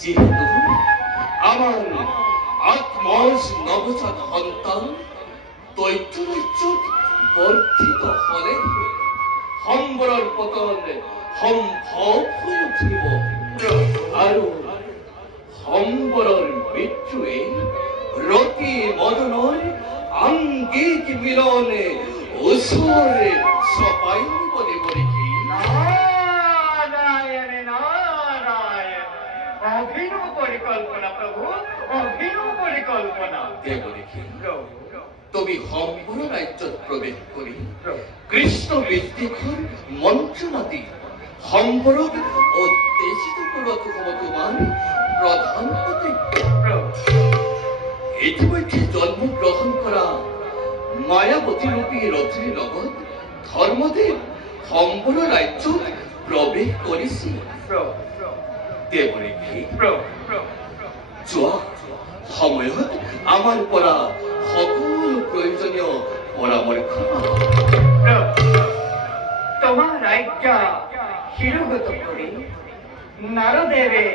যেহেতু আমাৰ 8 মাস নবজাত সন্তান দৈত্যৰাজ্যত বৰ্ধিত হলে সম্বৰৰ পতন সম্ভৱ হৈ উঠিব আৰু সম্বৰৰ মৃত্যুৱে ৰতি মদনৰ আংগিক মিলনে ওচৰে চপাই আনিব দেখি অভিনব পরিকল্পনা প্রভু, অভিনব পরিকল্পনা। দেব দেখি তুমি সম্পূর্ণ রাজ্যত প্রবেশ করি কৃষ্ণ বিদ্যুৎ মন্ত্রণা দি সম্পরক উদ্দেশিত করত হব তোমার প্রধান কর্তব্য। ইতিমধ্যে জন্মগ্রহণ করা মায়াবতী রূপী রথীর লগত ধর্মদেব সম্পূর্ণ রাজ্যত প্রবেশ করেছি। যোৱা সময়ত আমাৰ পৰা সকলো প্ৰয়োজনীয় পৰামৰ্শ তোমার আজ্ঞা শিরোগত করে নারদেবে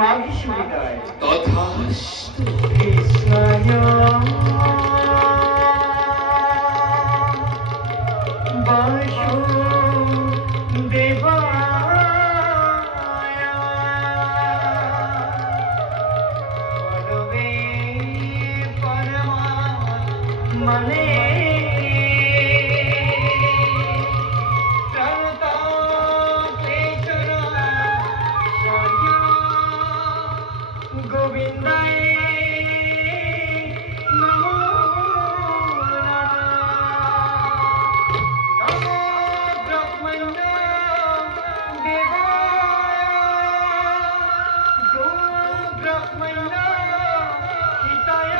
মাগি সুবিধায় তথাস্তু কৃষ্ণায় বাসুদেবা মনে গোবিন্দায় নমো নমো ব্রহ্মণ্য দেবায় গো ব্রহ্মণ্য হিতায়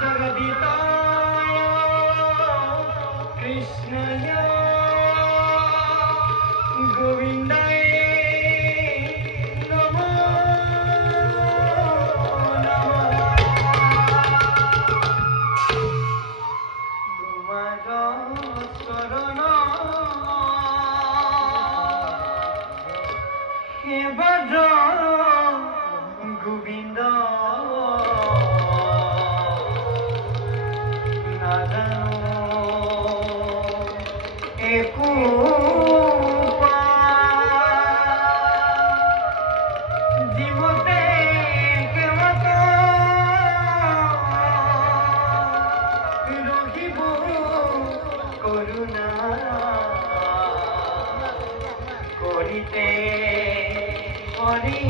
জগদিতায় কৃষ্ণায় গোবিন্দায় নমো নমঃ তোমার শরণ হে ভদ্র গোবিন্দ না জানো একো জীবতে কেমত রহিব করুণা করিতে করি